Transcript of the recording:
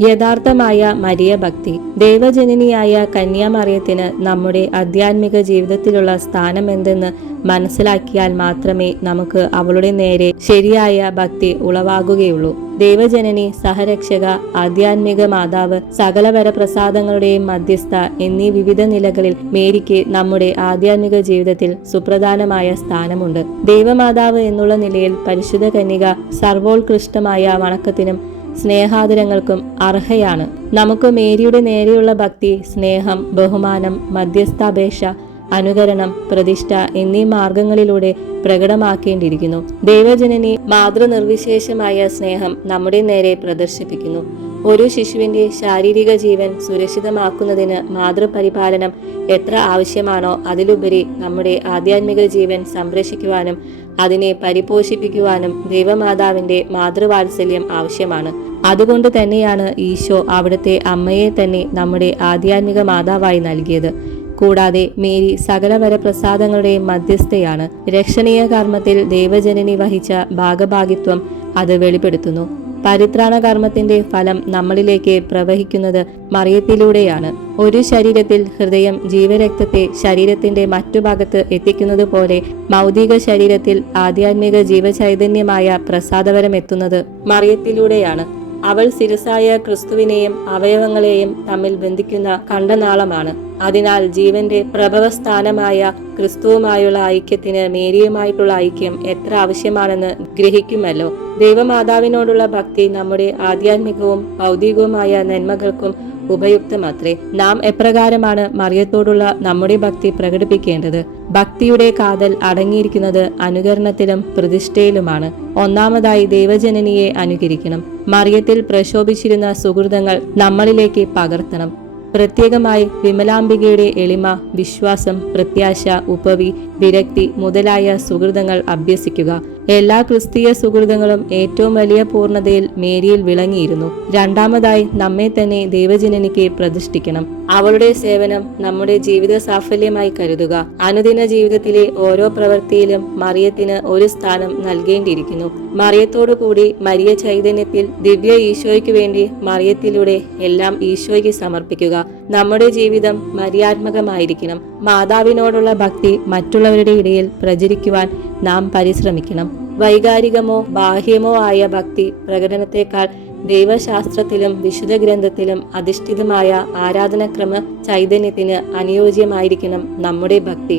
യഥാർത്ഥമായ മരിയ ഭക്തി. ദൈവജനനിയായ കന്യാമറിയത്തിന് നമ്മുടെ ആധ്യാത്മിക ജീവിതത്തിലുള്ള സ്ഥാനം എന്തെന്ന് മനസ്സിലാക്കിയാൽ മാത്രമേ നമുക്ക് അവളുടെ നേരെ ശരിയായ ഭക്തി ഉളവാകുകയുള്ളൂ. ദൈവജനനി, സഹരക്ഷക, ആധ്യാത്മിക മാതാവ്, സകല വരപ്രസാദങ്ങളുടെയും മധ്യസ്ഥ എന്നീ വിവിധ നിലകളിൽ മേരിക്ക് നമ്മുടെ ആധ്യാത്മിക ജീവിതത്തിൽ സുപ്രധാനമായ സ്ഥാനമുണ്ട്. ദൈവമാതാവ് എന്നുള്ള നിലയിൽ പരിശുദ്ധ കന്യക സർവോത്കൃഷ്ടമായ വണക്കത്തിനും സ്നേഹാദരങ്ങൾക്കും അർഹയാണ്. നമുക്ക് മേരിയുടെ നേരെയുള്ള ഭക്തി, സ്നേഹം, ബഹുമാനം, മധ്യസ്ഥാപേക്ഷ, അനുകരണം, പ്രതിഷ്ഠ എന്നീ മാർഗങ്ങളിലൂടെ പ്രകടമാക്കേണ്ടിയിരിക്കുന്നു. ദൈവജനനി മാതൃനിർവിശേഷമായ സ്നേഹം നമ്മുടെ നേരെ പ്രദർശിപ്പിക്കുന്നു. ഒരു ശിശുവിന്റെ ശാരീരിക ജീവൻ സുരക്ഷിതമാക്കുന്നതിന് മാതൃപരിപാലനം എത്ര ആവശ്യമാണോ, അതിലുപരി നമ്മുടെ ആധ്യാത്മിക ജീവൻ സംരക്ഷിക്കുവാനും അതിനെ പരിപോഷിപ്പിക്കുവാനും ദൈവമാതാവിന്റെ മാതൃവാത്സല്യം ആവശ്യമാണ്. അതുകൊണ്ട് തന്നെയാണ് ഈശോ അവിടുത്തെ അമ്മയെ തന്നെ നമ്മുടെ ആധ്യാത്മിക മാതാവായി നൽകിയത്. കൂടാതെ മേരി സകല വരപ്രസാദങ്ങളുടെയും മധ്യസ്ഥയാണ്. രക്ഷണീയ കർമ്മത്തിൽ ദൈവജനനി വഹിച്ച ഭാഗഭാഗിത്വം അത് വെളിപ്പെടുത്തുന്നു. പരിത്രാണ കർമ്മത്തിന്റെ ഫലം നമ്മളിലേക്ക് പ്രവഹിക്കുന്നത് മറിയത്തിലൂടെയാണ്. ഒരു ശരീരത്തിൽ ഹൃദയം ജീവരക്തത്തെ ശരീരത്തിന്റെ മറ്റു ഭാഗത്ത് എത്തിക്കുന്നത് പോലെ ഭൗതിക ശരീരത്തിൽ ആധ്യാത്മിക ജീവചൈതന്യമായ പ്രസാദവരം എത്തുന്നത് മറിയത്തിലൂടെയാണ്. അവൾ ശിരസായ ക്രിസ്തുവിനെയും അവയവങ്ങളെയും തമ്മിൽ ബന്ധിക്കുന്ന കണ്ടനാളമാണ്. അതിനാൽ ജീവന്റെ പ്രഭവസ്ഥാനമായ ക്രിസ്തുവുമായുള്ള ഐക്യത്തിന് മേരിയുമായിട്ടുള്ള ഐക്യം എത്ര ആവശ്യമാണെന്ന് ഗ്രഹിക്കുമല്ലോ. ദൈവമാതാവിനോടുള്ള ഭക്തി നമ്മുടെ ആധ്യാത്മികവും ഭൗതികവുമായ നന്മകൾക്കും ഉപയുക്തമത്രേ. നാം എപ്രകാരമാണ് മറിയത്തോടുള്ള നമ്മുടെ ഭക്തി പ്രകടിപ്പിക്കേണ്ടത്? ഭക്തിയുടെ കാതൽ അടങ്ങിയിരിക്കുന്നത് അനുകരണത്തിലും പ്രതിഷ്ഠയിലുമാണ്. ഒന്നാമതായി ദൈവജനനിയെ അനുകരിക്കണം. മറിയത്തിൽ പ്രശോഭിച്ചിരുന്ന സുഹൃതങ്ങൾ നമ്മളിലേക്ക് പകർത്തണം. പ്രത്യേകമായി വിമലാംബികയുടെ എളിമ, വിശ്വാസം, പ്രത്യാശ, ഉപവി, വിരക്തി മുതലായ സുഹൃതങ്ങൾ അഭ്യസിക്കുക. എല്ലാ ക്രിസ്തീയ സുഹൃതങ്ങളും ഏറ്റവും വലിയ പൂർണ്ണതയിൽ മേരിയിൽ വിളങ്ങിയിരുന്നു. രണ്ടാമതായി നമ്മെ തന്നെ ദൈവജനനിക്ക് പ്രതിഷ്ഠിക്കണം. അവളുടെ സേവനം നമ്മുടെ ജീവിത സാഫല്യമായി കരുതുക. അനുദിന ജീവിതത്തിലെ ഓരോ പ്രവൃത്തിയിലും മറിയത്തിന് ഒരു സ്ഥാനം നൽകേണ്ടിയിരിക്കുന്നു. മറിയത്തോടു കൂടി മരിയ ചൈതന്യത്തിൽ ദിവ്യ ഈശോയ്ക്ക് വേണ്ടി മറിയത്തിലൂടെ എല്ലാം ഈശോയ്ക്ക് സമർപ്പിക്കുക. നമ്മുടെ ജീവിതം മര്യാത്മകമായിരിക്കണം. മാതാവിനോടുള്ള ഭക്തി മറ്റുള്ളവരുടെ ഇടയിൽ പ്രചരിക്കുവാൻ നാം പരിശ്രമിക്കണം. വൈകാരികമോ ബാഹ്യമോ ആയ ഭക്തി പ്രകടനത്തെക്കാൾ ദൈവശാസ്ത്രത്തിലും വിശുദ്ധ ഗ്രന്ഥത്തിലും അധിഷ്ഠിതമായ ആരാധനക്രമ ചൈതന്യത്തിന് അനുയോജ്യമായിരിക്കണം നമ്മുടെ ഭക്തി.